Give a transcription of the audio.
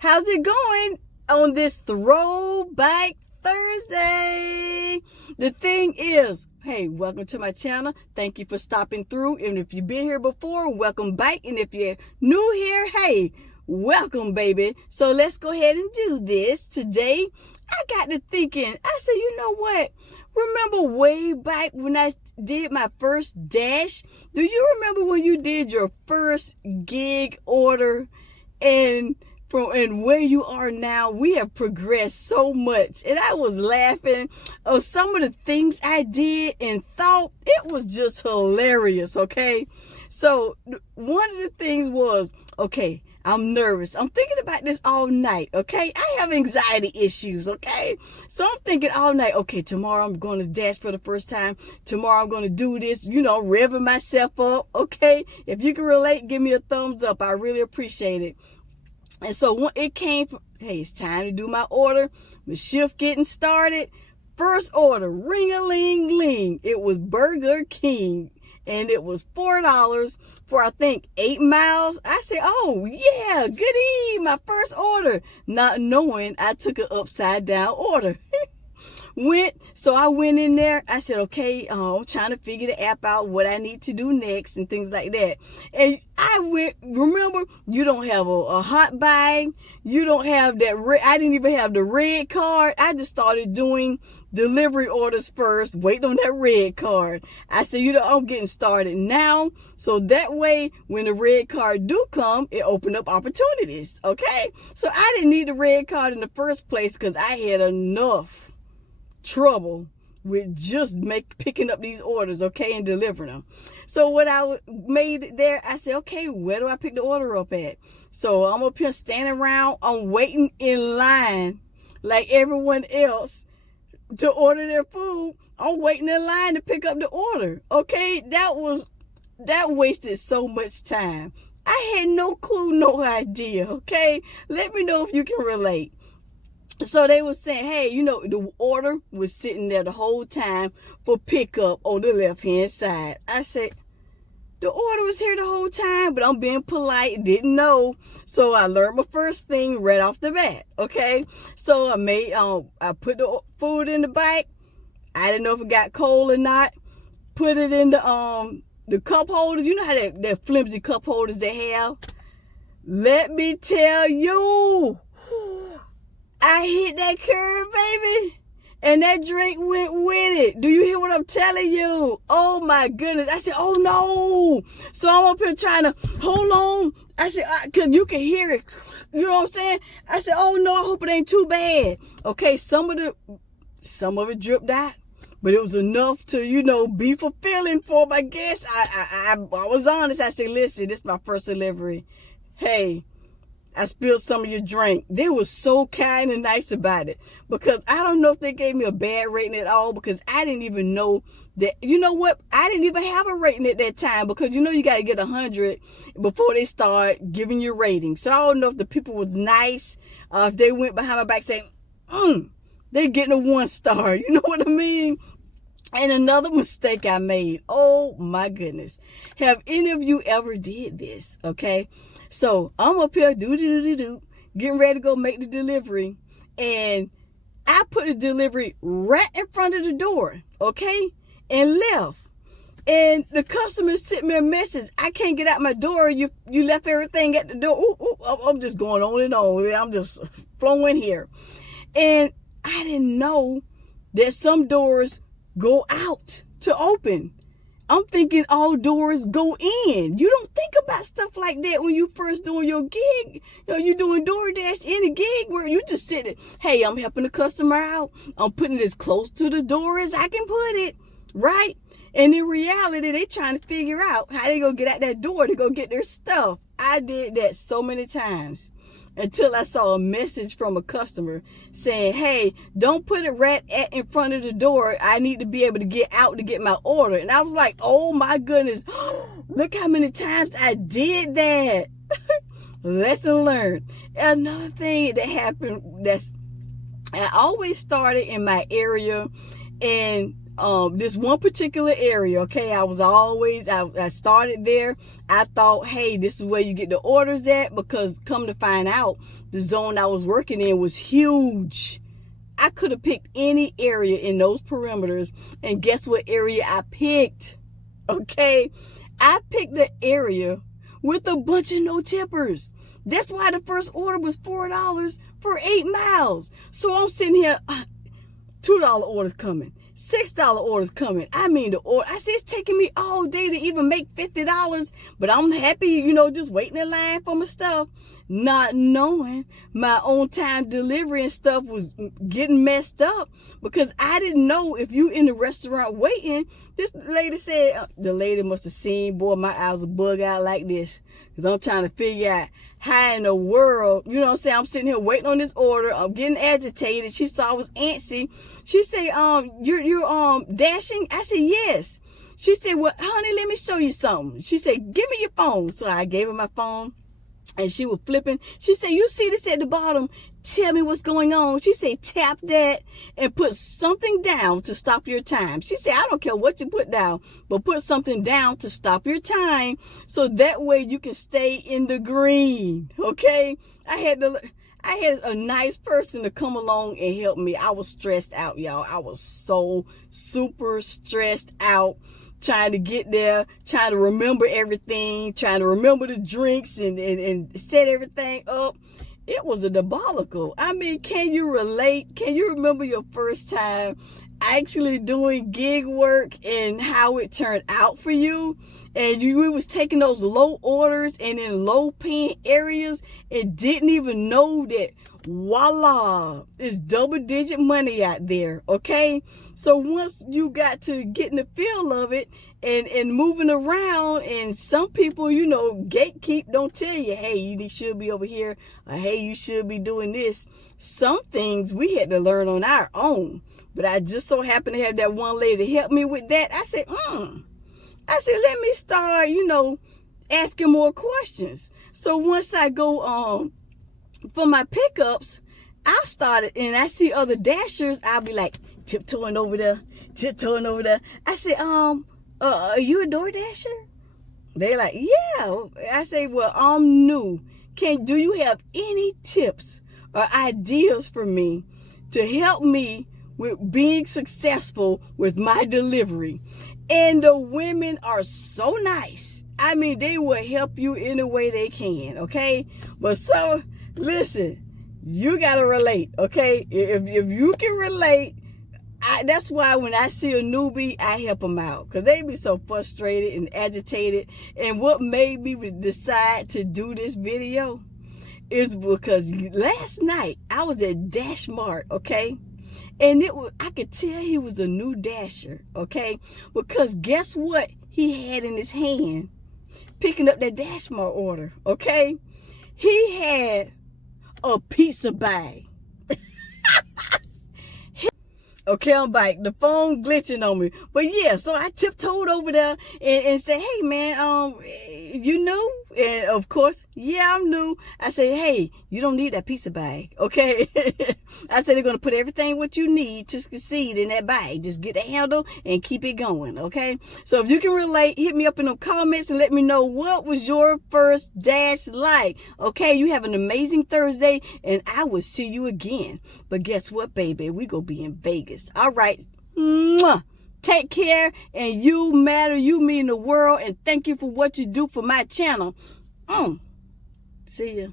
How's it going on this Throwback Thursday? The thing is, hey, welcome to my channel. Thank you for stopping through. And if you've been here before, welcome back. And if you're new here, hey, welcome, baby. So let's go ahead and do this. Today, I got to thinking. I said, you know what? Remember way back when I did my first dash? Do you remember when you did your first gig order? And where you are now, we have progressed so much. And I was laughing of some of the things I did and thought it was just hilarious, okay? So one of the things was, okay, I'm nervous. I'm thinking about this all night, okay? I have anxiety issues, okay? So I'm thinking all night, okay, tomorrow I'm going to dash for the first time. Tomorrow I'm going to do this, revving myself up, okay? If you can relate, give me a thumbs up. I really appreciate it. And so when it came, hey, it's time to do my order. My shift getting started. First order, ring-a-ling-ling. It was Burger King. And it was $4 for, I think, 8 miles. I said, oh, yeah, goodie, my first order. Not knowing I took an upside down order. So I went in there. I said, okay, I'm trying to figure the app out, what I need to do next and things like that. And remember, you don't have a hot bag. You don't have that. I didn't even have the red card. I just started doing delivery orders first, waiting on that red card. I said, I'm getting started now. So that way, when the red card do come, it opened up opportunities. Okay. So I didn't need the red card in the first place because I had enough trouble with just picking up these orders, okay, and delivering them. So what I made there, I said, okay, where do I pick the order up at? So I'm up here standing around, I'm waiting in line like everyone else to order their food. I'm waiting in line to pick up the order, okay? That wasted so much time. I had no clue, no idea, okay? Let me know if you can relate. So they were saying, hey, the order was sitting there the whole time for pickup on the left-hand side. I said, the order was here the whole time, but I'm being polite, didn't know. So I learned my first thing right off the bat, okay? So I put the food in the bag. I didn't know if it got cold or not. Put it in the cup holders. You know how that flimsy cup holders they have? Let me tell you, I hit that curve, baby, and that drink went with it. Do you hear what I'm telling you? Oh, my goodness. I said, oh, no. So I'm up here trying to hold on. I said, because you can hear it. You know what I'm saying? I said, oh, no, I hope it ain't too bad. Okay, some of it dripped out, but it was enough to, be fulfilling for my guests. I was honest. I said, listen, this is my first delivery. Hey, I spilled some of your drink. They were so kind and nice about it, because I don't know if they gave me a bad rating at all, because I didn't even know that, I didn't even have a rating at that time, because you got to get 100 before they start giving you ratings. So I don't know if the people was nice, if they went behind my back saying, they're getting a 1 star. You know what I mean? And another mistake I made. Oh my goodness. Have any of you ever did this? Okay. So I'm up here, getting ready to go make the delivery. And I put the delivery right in front of the door, okay, and left. And the customer sent me a message. I can't get out my door. You left everything at the door. I'm just going on and on. I'm just flowing here. And I didn't know that some doors go out to open. I'm thinking all doors go in. You don't think about stuff like that when you first doing your gig. You're doing DoorDash in a gig where you just sitting, hey, I'm helping the customer out. I'm putting it as close to the door as I can put it, right? And in reality, they trying to figure out how they gonna get out that door to go get their stuff. I did that so many times until I saw a message from a customer saying, hey, don't put it right in front of the door. I need to be able to get out to get my order. And I was like, oh my goodness, look how many times I did that. Lesson learned. Another thing that happened, I always started in my area, and this one particular area, okay? I started there. I thought, hey, this is where you get the orders at, because come to find out, the zone I was working in was huge. I could have picked any area in those perimeters, and guess what area I picked? Okay, I picked the area with a bunch of no tippers. That's why the first order was $4 for 8 miles. So I'm sitting here, $2 orders coming, $6 orders coming. I mean, the order, I said, it's taking me all day to even make $50, but I'm happy, just waiting in line for my stuff, not knowing my on time delivery and stuff was getting messed up, because I didn't know if you in the restaurant waiting. This lady said, the lady must have seen, boy, my eyes will bug out like this, because I'm trying to figure out how in the world, I'm sitting here waiting on this order. I'm getting agitated. She saw I was antsy. She said, you're dashing? I said, yes. She said, well, honey, let me show you something. She said, give me your phone. So I gave her my phone, and she was flipping. She said, you see this at the bottom? Tell me what's going on. She said, tap that and put something down to stop your time. She said, I don't care what you put down, but put something down to stop your time, so that way you can stay in the green. Okay. I had a nice person to come along and help me. I was stressed out, y'all. I was so super stressed out, trying to get there, trying to remember everything, trying to remember the drinks and set everything up. It was a debacle. I mean, can you relate? Can you remember your first time actually doing gig work and how it turned out for you? And you was taking those low orders and in low paying areas and didn't even know that, voila, it's double digit money out there. Okay. So once you got to getting the feel of it and moving around, and some people, gatekeep, don't tell you, hey, you should be over here, or hey, you should be doing this. Some things we had to learn on our own, but I just so happened to have that one lady to help me with that. I said, let me start, asking more questions. So once I go for my pickups, I started, and I see other dashers, I'll be like tiptoeing over there. I said, are you a door dasher? They're like, yeah. I say, well, I'm new. Do you have any tips or ideas for me to help me with being successful with my delivery? And the women are so nice. I mean, they will help you any way they can, okay? But so, listen, you got to relate, okay? If you can relate, that's why when I see a newbie, I help them out, because they be so frustrated and agitated. And what made me decide to do this video is because last night I was at Dash Mart, okay? And I could tell he was a new dasher, okay? Because guess what he had in his hand picking up that Dash Mart order, okay? He had a pizza bag. Okay, I'm back. The phone glitching on me. But yeah, so I tiptoed over there and said, hey man, you new? And of course, yeah, I'm new. I said, hey, you don't need that pizza bag, okay? I said, they're going to put everything what you need to succeed in that bag. Just get the handle and keep it going, okay? So if you can relate, hit me up in the comments and let me know, what was your first dash like? Okay, you have an amazing Thursday, and I will see you again. But guess what, baby? We gonna be in Vegas. All right. Mwah. Take care, and you matter. You mean the world, and thank you for what you do for my channel. See ya.